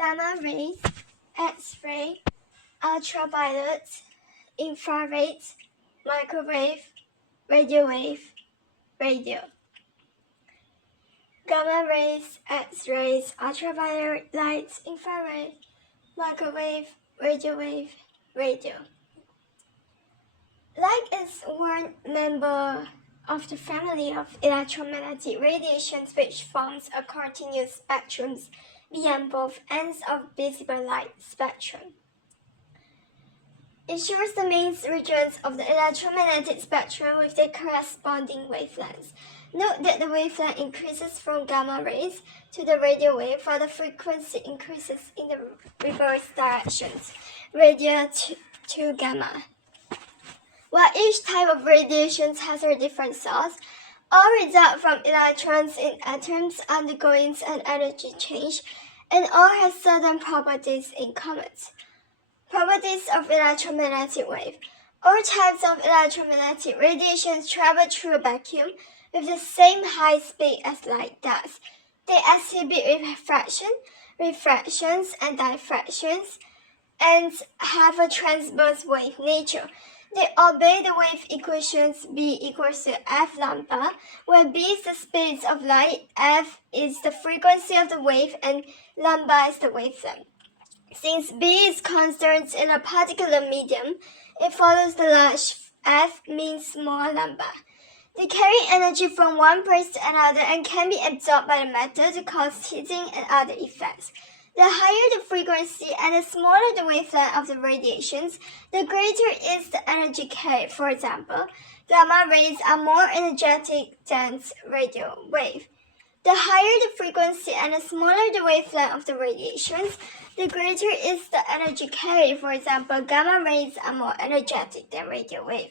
gamma rays, X-ray, ultraviolet, infrared, microwave, radio wave, radio. Gamma rays, X-rays, ultraviolet light, infrared, microwave, radio wave, radio. Light is one member of the family of electromagnetic radiations which forms a continuous spectrum beyond both ends of visible light spectrum. It shows the main regions of the electromagnetic spectrum with their corresponding wavelengths. Note that the wavelength increases from gamma rays to the radio wave while the frequency increases in the reverse directions, radio to gamma. While each type of radiation has a different source, all result from electrons in atoms undergoing an energy change, and all have certain properties in common. Properties of electromagnetic wave. All types of electromagnetic radiation travel through a vacuum with the same high speed as light does. They exhibit refractions, and diffractions, and have a transverse wave nature. They obey the wave equations B equals to F lambda, where B is the speed of light, F is the frequency of the wave, and lambda is the wavelength. Since B is constant in a particular medium, it follows the large F means small lambda. They carry energy from one place to another and can be absorbed by the matter to cause heating and other effects. The higher the frequency and the smaller the wavelength of the radiations, the greater is the energy carried. For example, gamma rays are more energetic than radio wave. The higher the frequency and the smaller the wavelength of the radiations, the greater is the energy carried. For example, gamma rays are more energetic than radio wave.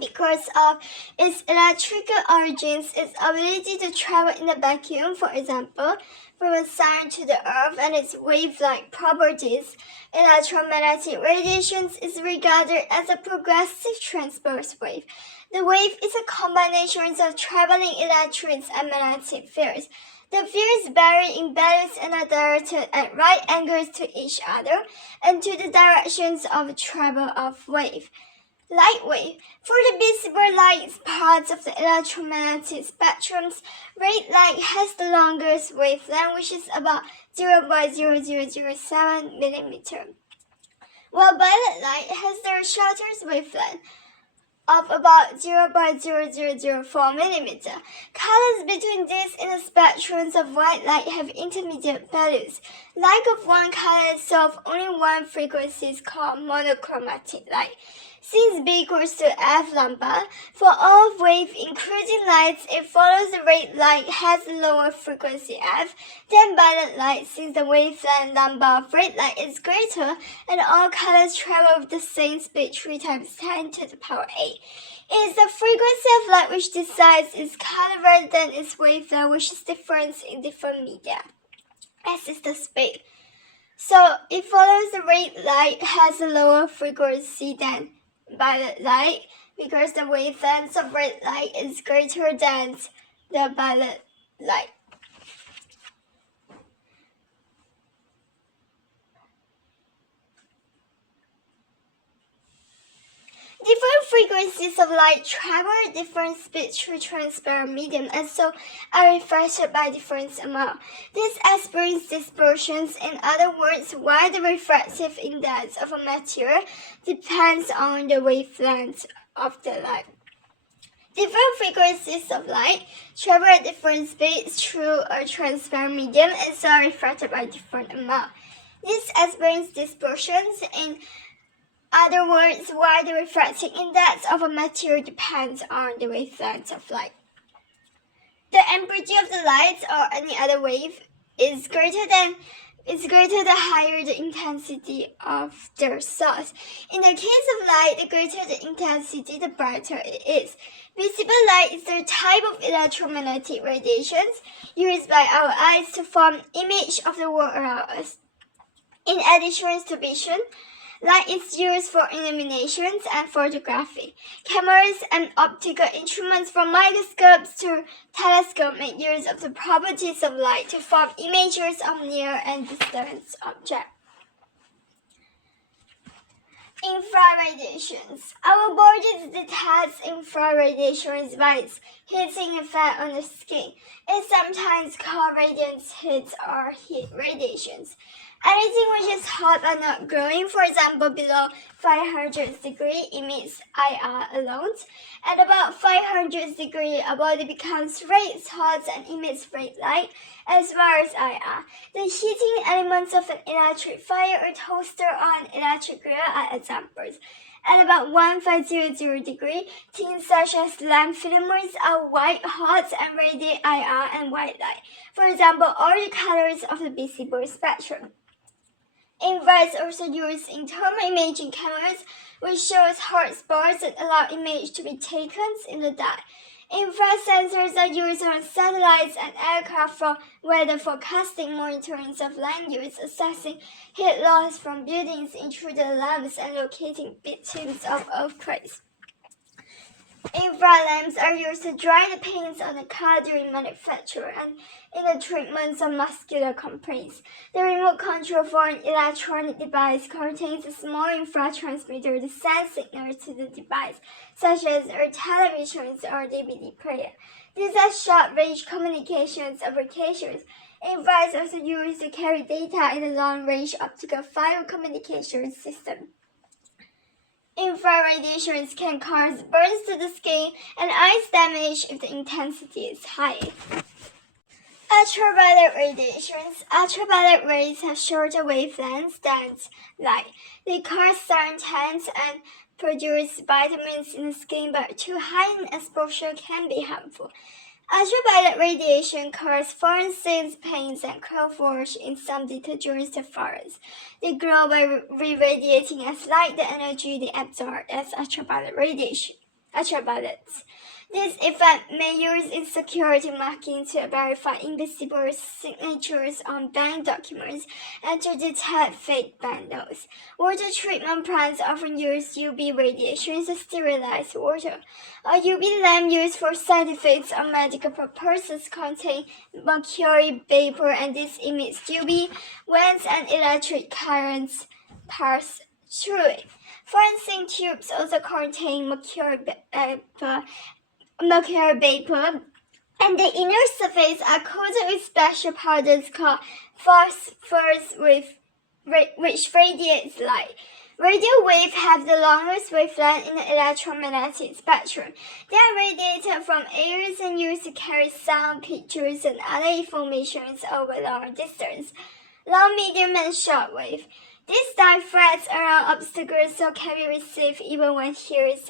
Because of its electrical origins, its ability to travel in a vacuum, for example, from the sun to the earth, and its wave-like properties, electromagnetic radiation is regarded as a progressive transverse wave. The wave is a combination of traveling electrons and magnetic fields. The fields vary in values and are directed at right angles to each other and to the directions of travel of wave. Light wave. For the visible light parts of the electromagnetic spectrums, red light has the longest wavelength, which is about 0.0007 mm, while violet light has the shortest wavelength of about 0.0004 mm. Colors between these in the spectrums of white light have intermediate values. Light of one color is of only one frequency is called monochromatic light. Since B equals to F lambda, for all waves including lights, it follows the red light has a lower frequency F than violet light, since the wavelength lambda of red light is greater, and all colors travel with the same speed 3 times 10 to the power 8. It is the frequency of light which decides its color rather than its wavelength, which is different in different media, as is the speed. So it follows the red light has a lower frequency than violet light because the wavelength of red light is greater than the violet light. Different frequencies of light travel at different speeds through transparent medium and so are refracted by different amount. This explains dispersions. In other words, why the refractive index of a material depends on the wavelength of the light. Different frequencies of light travel at different speeds through a transparent medium and so are refracted by different amount. This explains dispersions. In other words, why the refractive index of a material depends on the wavelength of light. The amplitude of the light or any other wave is greater the higher the intensity of their source. In the case of light, the greater the intensity, the brighter it is. Visible light is the type of electromagnetic radiations used by our eyes to form image of the world around us. In addition to vision, Light is used for illuminations and photography. Cameras and optical instruments from microscopes to telescopes make use of the properties of light to form images of near and distant objects. Infrared radiations. Our body detects infrared radiations by its heating effect on the skin. It's sometimes called radiant heat or heat radiations. Anything which is hot but not glowing, for example below 500 degrees, emits IR alone. At about 500 degrees, a body becomes red hot and emits red light, as well as IR. The heating elements of an electric fire or toaster or an electric grill are examples. At about 1500 degrees, things such as lamp filaments are white hot and radiate IR and white light. For example, all the colors of the visible spectrum. Infrared is also used in thermal imaging cameras, which shows hot spots that allow image to be taken in the dark. Infrared sensors are used on satellites and aircraft for weather forecasting, monitoring of land use, assessing heat loss from buildings, intruder alarms, and locating victims of earthquakes. Infrared lamps are used to dry the paints on the car during manufacture and in the treatments of muscular complaints. The remote control for an electronic device contains a small infrared transmitter to send signals to the device, such as our televisions or DVD player. These are short-range communications applications. Infrared is also used to carry data in a long-range optical fiber communication system. Infrared radiations can cause burns to the skin and eyes damage if the intensity is high. Ultraviolet radiations. Ultraviolet rays have shorter wavelengths than light. They cause suntans and produce vitamins in the skin, but too high an exposure can be harmful. Ultraviolet radiation causes foreign seeds, paints, and chloroform in some detergents and forests. They grow by re-radiating as light. The energy they absorb as ultraviolets. This effect may use in security marking to verify invisible signatures on bank documents and to detect fake banknotes. Water treatment plants often use UV radiation to sterilize water. A UV lamp used for side effects or medical purposes contains mercury vapor, and this emits UV when and electric currents pass through it. Francine tubes also contain mercury vapor, and the inner surface are coated with special powders called phosphors which radiates light. Radio waves have the longest wavelength in the electromagnetic spectrum. They are radiated from areas and used to carry sound, pictures, and other information over long distance. Long, medium, and short wave. These dive threads around obstacles so can be received even when hearers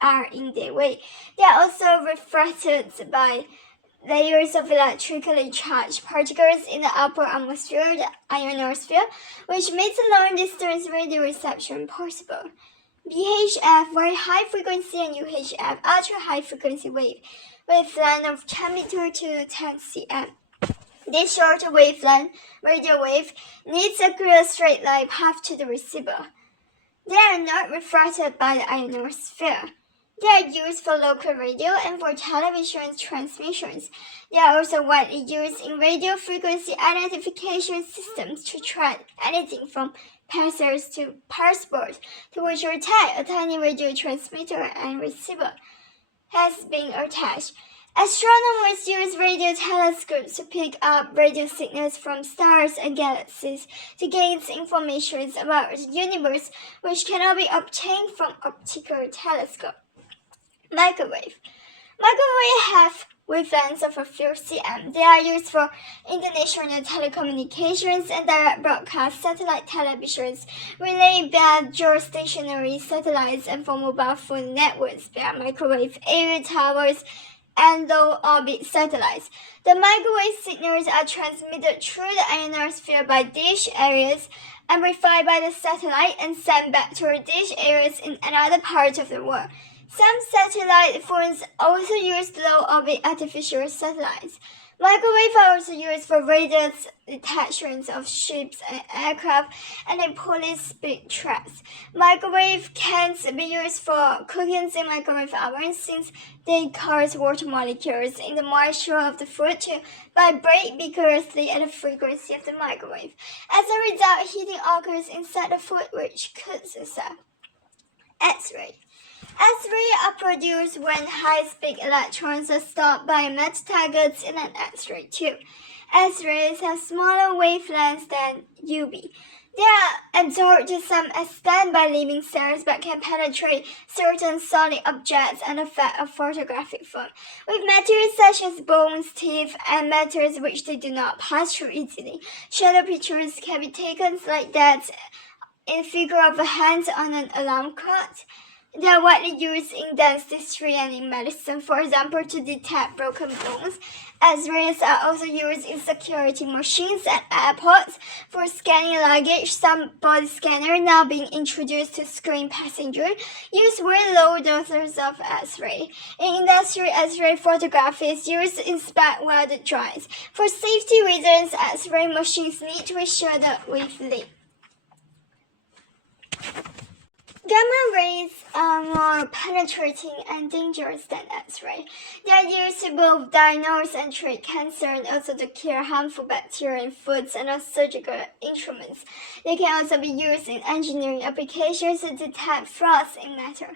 are in their way. They are also refracted by layers of electrically charged particles in the upper atmosphere, the ionosphere, which makes a long-distance radio reception possible. VHF, very high frequency, and UHF, ultra high frequency wavelength of 10 meter to 10 cm. This short wavelength radio wave needs a clear straight line path to the receiver. They are not refracted by the ionosphere. They are used for local radio and for television transmissions. They are also widely used in radio frequency identification systems to track anything from passers to passports, to which are tied a tiny radio transmitter and receiver has been attached. Astronomers use radio telescopes to pick up radio signals from stars and galaxies to gain information about the universe which cannot be obtained from optical telescopes. Microwave. Microwaves have wavelengths of a few cm. They are used for international telecommunications and direct broadcast satellite televisions, relayed via geostationary satellites, and for mobile phone networks via microwave area towers and low-orbit satellites. The microwave signals are transmitted through the ionosphere by dish areas, amplified by the satellite, and sent back to dish areas in another part of the world. Some satellite phones also use low-orbit artificial satellites. Microwaves are also used for radar detections of ships and aircraft and in police speed traps. Microwave can be used for cooking in microwave ovens since they cause water molecules in the moisture of the food to vibrate vigorously at the frequency of the microwave. As a result, heating occurs inside the food, which cooks the cell. X-ray. X-rays are produced when high-speed electrons are stopped by metal targets in an X-ray tube. X-rays have smaller wavelengths than UV. They are absorbed to some extent by living cells but can penetrate certain solid objects and affect a photographic film. With materials such as bones, teeth, and metals which they do not pass through easily, shadow pictures can be taken like that in the figure of a hand on an alarm clock. They are widely used in dentistry and in medicine, for example, to detect broken bones. X-rays are also used in security machines at airports for scanning luggage. Some body scanners now being introduced to screen passengers use very low doses of X-ray. In industry, X-ray photography is used to inspect welded joints. For safety reasons, X-ray machines need to be shielded with lead. Gamma rays are more penetrating and dangerous than X-ray. They are used to both diagnose and treat cancer and also to cure harmful bacteria in foods and on surgical instruments. They can also be used in engineering applications to detect flaws in metal.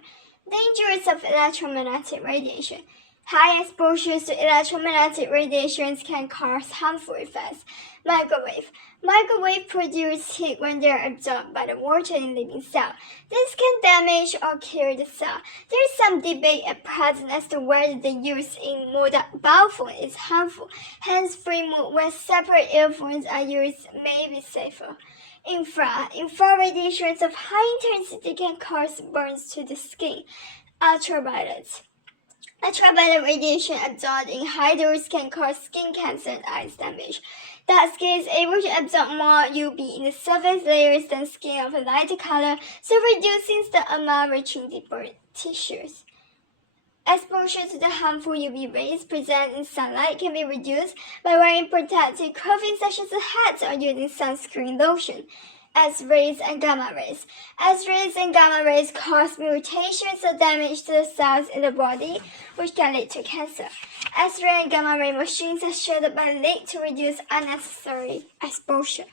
Dangers of electromagnetic radiation. High exposures to electromagnetic radiations can cause harmful effects. Microwave. Microwaves produce heat when they are absorbed by the water in living cells. This can damage or kill the cell. There is some debate at present as to whether the use in mobile phone is harmful. Hence, free mode where separate earphones are used may be safer. Infrared radiations of high intensity can cause burns to the skin. Ultraviolet. Ultraviolet radiation absorbed in high doses can cause skin cancer and eyes damage. Dark skin is able to absorb more UV in the surface layers than skin of a lighter color, so reducing the amount reaching deeper tissues. Exposure to the harmful UV rays present in sunlight can be reduced by wearing protective clothing such as a hat or using sunscreen lotion. X-rays and gamma rays. X-rays and gamma rays cause mutations or damage to the cells in the body, which can lead to cancer. X-ray and gamma ray machines are shielded by lead to reduce unnecessary exposure.